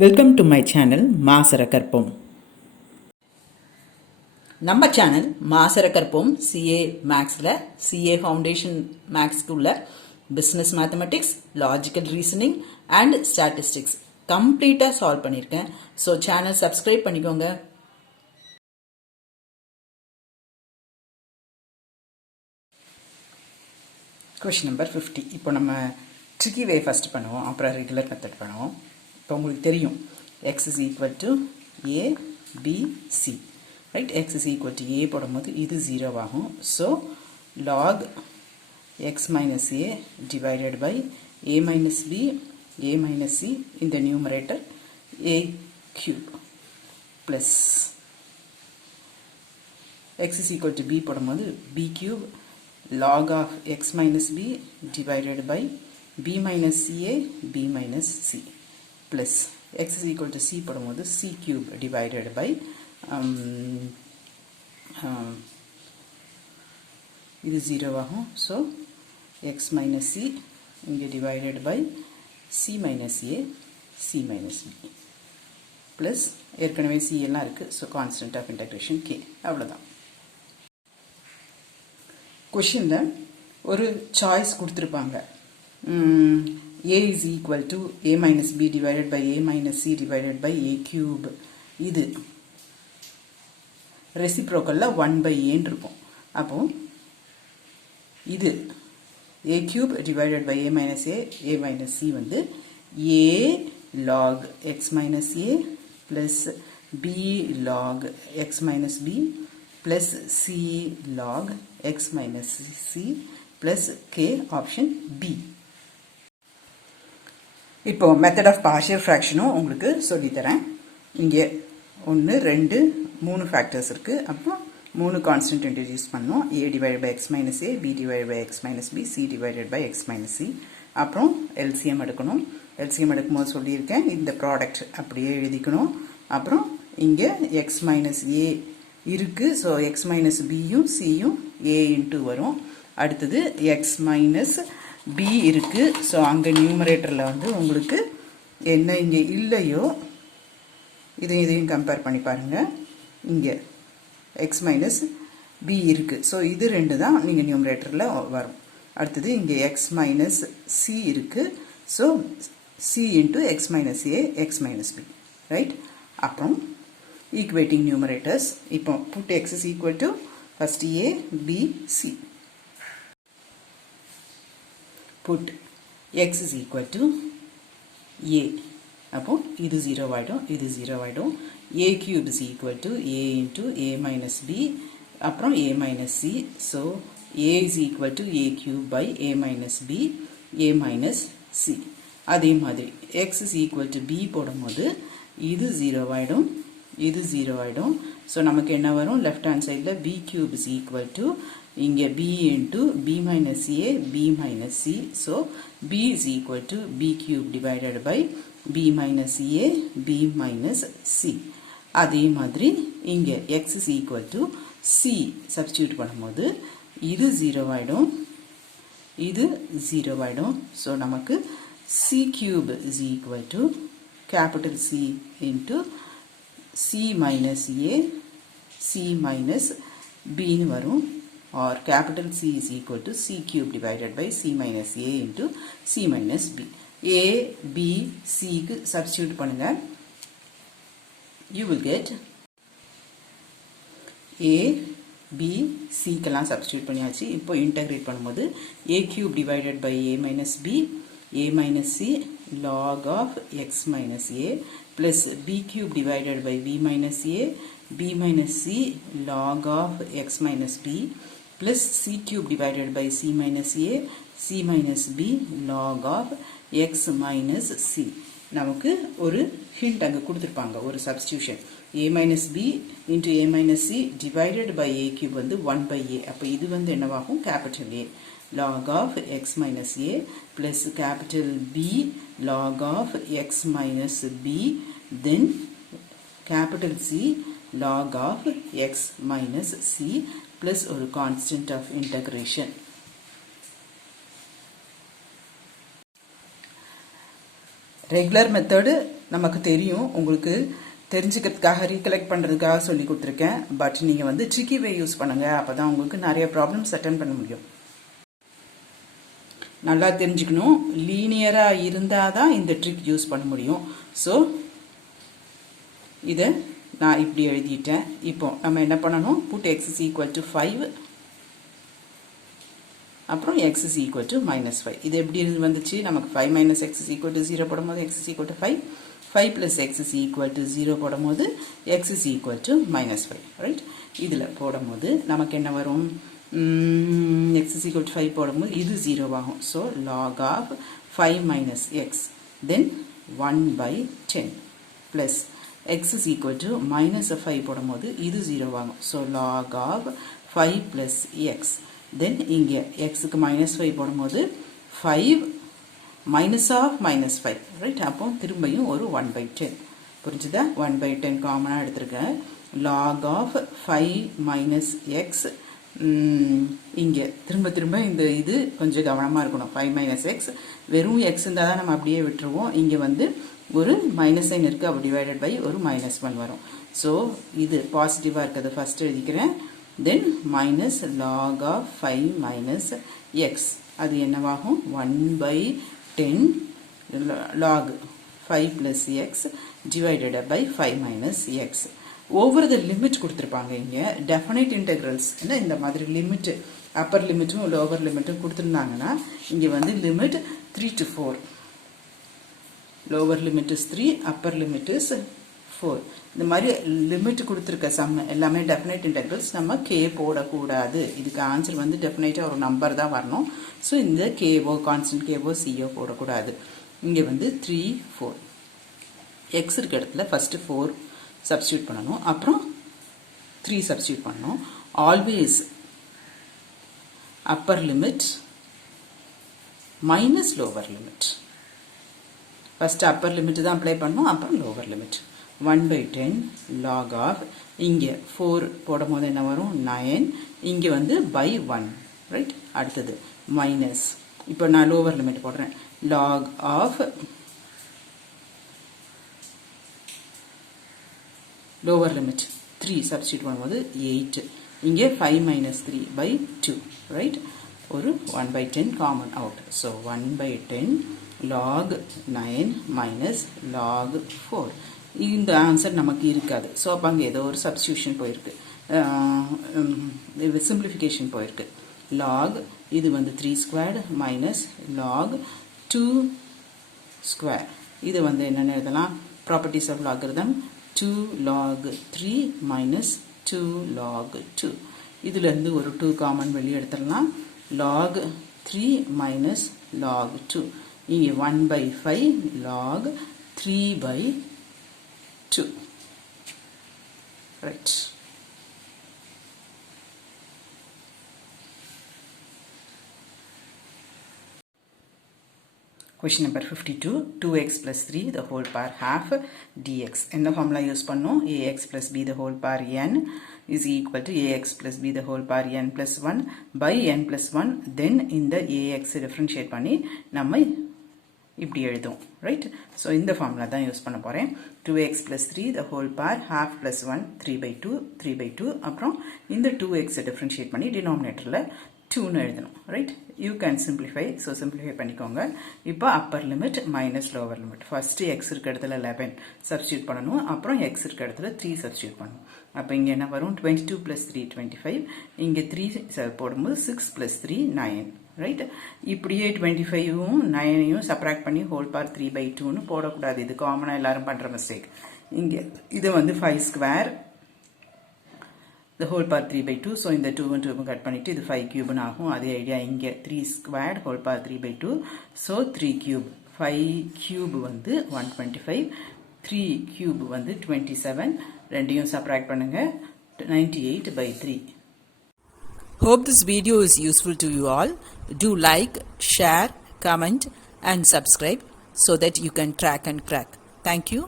Welcome to my channel Maasarakarpom. நம்ம channel Maasarakarpom CA மேக்ஸில் CA foundation மேக்ஸ்க்குள்ள business mathematics, logical reasoning and statistics கம்ப்ளீட்டாக solve பண்ணியிருக்கேன். So channel subscribe பண்ணிக்கோங்க. Question number 50. இப்போ நம்ம ட்ரிக்கி வே ஃபஸ்ட் பண்ணுவோம், அப்புறம் ரெகுலர் மெத்தட் பண்ணுவோம். இப்போ உங்களுக்கு தெரியும் x is equal to a b c, right? X is equal to a போடும்போது இது 0 ஆகும். So log x minus a divided by a minus b a minus c in the numerator a cube plus x is equal to b போடும்போது b cube log of x minus b divided by b minus ca b minus c plus x is equal to c போடும்போது c cube divided by இது 0 ஆகும். So x minus c இங்கே divided by c minus a c minus b plus ஏற்கனவே c எல்லாம் இருக்குது. So constant of integration k. அவ்வளோதான். கொஷினில் ஒரு சாய்ஸ் கொடுத்துருப்பாங்க. a is equal to a minus b divided by a minus c divided by a cube. இது ரெசிப்ரோக்கல்ல 1 by a இருக்கும். அப்போ இது a cube divided by a minus a minus c வந்து a log x minus a plus b log x minus b plus c log x minus c plus k option b. இப்போ method of partial ஃப்ராக்ஷனும் உங்களுக்கு சொல்லித்தரேன். இங்கே 1 2 3 factors இருக்குது. அப்புறம் 3 constant introduce பண்ணோம். a divided by x minus a, b divided by x minus b, c divided by x minus c. அப்புறம் LCM எடுக்கணும். LCM எடுக்கும்போது சொல்லியிருக்கேன், இந்த ப்ராடக்ட் அப்படியே எழுதிக்கணும். அப்புறம் இங்கே எக்ஸ் மைனஸ் ஏ இருக்குது. ஸோ எக்ஸ் மைனஸ் பியும் சியும் a இன்ட்டு வரும். அடுத்தது எக்ஸ் மைனஸ் b இருக்குது. ஸோ அங்கே நியூமரேட்டரில் வந்து உங்களுக்கு என்ன இங்கே இல்லையோ இதையும் கம்பேர் பண்ணி பாருங்கள். இங்கே எக்ஸ் மைனஸ் b இருக்குது. ஸோ இது ரெண்டு தான் நீங்கள் நியூமரேட்டரில் வரும். அடுத்தது இங்கே எக்ஸ் மைனஸ் c இருக்குது. So c into x minus a x minus b, right? அப்புறம் ஈக்குவேட்டிங் நியூமரேட்டர்ஸ். இப்போ put x is equal to first a b c. put x is equal to a. அப்போ இது 0 ஆகிடும், இது 0 ஆகிடும். a cube is equal to a into a minus b, அப்புறம் a minus c. so a is equal to a cube by a minus b a minus c. அதே மாதிரி x is equal to b போடும்போது இது 0 ஆகிடும், இது 0 ஆகிடும். So நமக்கு என்ன வரும்? லெஃப்ட் ஹேண்ட் சைடில் b cube is equal to இங்கே b into b minus a b minus c. so b is equal to b cube divided by b minus a b minus c. அதே மாதிரி இங்கே x is equal to c substitute பண்ணும்போது இது 0 ஆகிடும், இது 0 ஆகிடும். So நமக்கு c cube is equal to capital C into c minus a c minus b ன்னு வரும். or capital C is equal to c cube divided by c minus a into c minus b. a b c க்கு substitute பண்ணுங்க. you will get a b c க்கெல்லாம் substitute பண்ணியாச்சு. இப்போ integrate பண்ணும்போது a cube divided by a minus b a minus c log of x minus a plus b cube divided by b minus a b minus c log of x minus b plus c cube divided by c minus a c minus b log of x minus c. நமக்கு ஒரு hint அங்கே கொடுத்துருப்பாங்க, ஒரு substitution. a minus b into a minus c divided by a cube வந்து 1 by a. அப்போ இது வந்து என்னவாகும்? Capital A log of x minus a plus capital B log of x minus b then capital C log of x minus c plus ஒரு constant of integration. Regular method நமக்கு தெரியும், உங்களுக்கு தெரிஞ்சுக்கிறதுக்காக recollect பண்ணுறதுக்காக சொல்லி கொடுத்துருக்கேன். பட் நீங்கள் வந்து ட்ரிக்கி வே யூஸ் பண்ணுங்கள், அப்போ தான் உங்களுக்கு நிறைய ப்ராப்ளம்ஸ் அட்டெண்ட் பண்ண முடியும். நல்லா தெரிஞ்சுக்கணும், லீனியராக இருந்தால் தான் இந்த ட்ரிக் யூஸ் பண்ண முடியும். ஸோ இதை நான் இப்படி எழுதிட்டேன். இப்போ நம்ம என்ன பண்ணணும், put x is equal to 5, அப்புறம் x is equal to -5. இது எப்படி வந்துச்சு, நமக்கு 5 minus x is equal to 0 போடும்போது x is equal to 5, 5 plus x is equal to 0 போடும்போது x is equal to -5, right? இதில் போடும்போது நமக்கு என்ன வரும், x is equal to 5 போடும்போது இது 0 ஆகும். So log of 5 minus x, then 1/10 plus x is equal to minus 5 போடும்போது இது 0 ஆகும். So log of 5 plus x, then இங்கே xக்கு -5 போடும்போது 5 minus of -5, ரைட்? அப்போ திரும்பியும் ஒரு 1/10, புரிஞ்சுதா? 1/10 காமனாக எடுத்துருக்கேன். log of 5 minus x, இங்கே திரும்ப இந்த இது கொஞ்சம் கவனமாக இருக்கணும். 5 minus x, வெறும் x இருந்தால் தான் நம்ம அப்படியே விட்டுருவோம். இங்கே வந்து ஒரு மைனஸ் சைன் இருக்குது, அப்போ டிவைடட் பை ஒரு -1 வரும். ஸோ இது பாசிட்டிவாக இருக்கிறது ஃபஸ்ட் எழுதிக்கிறேன். Then minus log of 5 minus x, அது என்னவாகும், 1/10 log 5 plus x divided by 5 minus x. Over the limit கொடுத்துருப்பாங்க. இங்கே டெஃபினைட் இன்டெக்ரல்ஸ் இந்த மாதிரி லிமிட், அப்பர் லிமிட்டும் லோவர் லிமிட்டும் கொடுத்துருந்தாங்கன்னா இங்கே வந்து limit 3 to 4, lower limit is 3, upper limit is 4. இந்த மாதிரி லிமிட் கொடுத்துருக்க சம் எல்லாமே டெஃபினைட் இன்டெக்ரல்ஸ். நம்ம கே போடக்கூடாது. இதுக்கு ஆன்சர் வந்து டெஃபினைட்டாக ஒரு நம்பர் தான் வரணும். ஸோ இந்த கேவோ, கான்ஸ்டன்ட் கேவோ, சிஓ போடக்கூடாது. இங்கே வந்து 3, 4, எக்ஸ் இருக்க இடத்துல ஃபஸ்ட்டு 4 சப்ஸ்டியூட் பண்ணணும், அப்புறம் 3 சப்ஸ்டியூட் பண்ணணும். Always upper limit minus lower limit. First upper limit தான் அப்ளை பண்ணணும், அப்புறம் லோவர் லிமிட். 1/10 log of, இங்கே 4 போடும் போது என்ன வரும், 9, இங்கே வந்து by 1, ரைட்? அடுத்தது மைனஸ், இப்போ நான் லோவர் லிமிட் போடுறேன். log of lower limit 3 substitute பண்ணும்போது 8, இங்கே 5 minus 3/2, ரைட்? ஒரு 1/10 common out. So 1/10 log 9 minus log 4. இந்த ஆன்சர் நமக்கு இருக்காது. ஸோ அப்போ அங்கே ஏதோ ஒரு சப்ஸ்டியூஷன் போயிருக்கு, சிம்பிளிஃபிகேஷன் போயிருக்கு. log இது வந்து 3 squared minus log 2 square. இது வந்து என்னென்னு எழுதலாம், properties of logarithm, 2 log 3 minus 2 log 2. இதிலிருந்து ஒரு 2 காமன் வெளியே எடுத்துடலாம். log 3 minus log 2, இங்கே 1/5 log 3/2, right? Question number 52, 2x plus 3 the whole power half dx. என்ன ஃபார்முலா யூஸ் பண்ணோம், ax plus b the whole power n is equal to ax plus b the whole power n plus 1 by n plus 1. then இந்த ax differentiate பண்ணி நம்ம இப்படி எழுதும், right? So இந்த formula தான் use பண்ண போகிறேன். 2x plus 3 the whole power half plus 1 3/2, 3/2. அப்புறம் இந்த 2x differentiate பண்ணி டினாமினேட்டரில் 2ன்னு எழுதணும், right? You can simplify. So simplify பண்ணிக்கோங்க. இப்போ upper limit minus lower limit. First X இருக்க இடத்துல 11 சப்ஸ்டியூட் பண்ணணும், அப்புறம் எக்ஸ் இருக்க இடத்துல 3 சப்ஸ்டியூட் பண்ணணும். அப்போ இங்கே என்ன வரும், 22 + 3 25. இங்கே 3 போடும்போது 6 + 3 9, ரைட்? இப்படியே 25யும் 9யும் சப்ராக்ட் பண்ணி ஹோல் பார் 3/2ன்னு போடக்கூடாது. இது காமனாக எல்லாரும் பண்ணுற மிஸ்டேக். இங்கே இது வந்து 5 square the whole power 3/2. So இந்த 2 and 2 கட் பண்ணிவிட்டு இது 5 cube ஆகும். அதே ஐடியா இங்கே 3 squared whole power 3/2. So 3 cube, 5 cube வந்து 125, 3 cube வந்து 27. ரெண்டையும் சப்ராக்ட் பண்ணுங்க, 98/3. Hope this video is useful to you all. Do like, share, comment and subscribe so that you can track and crack. Thank you.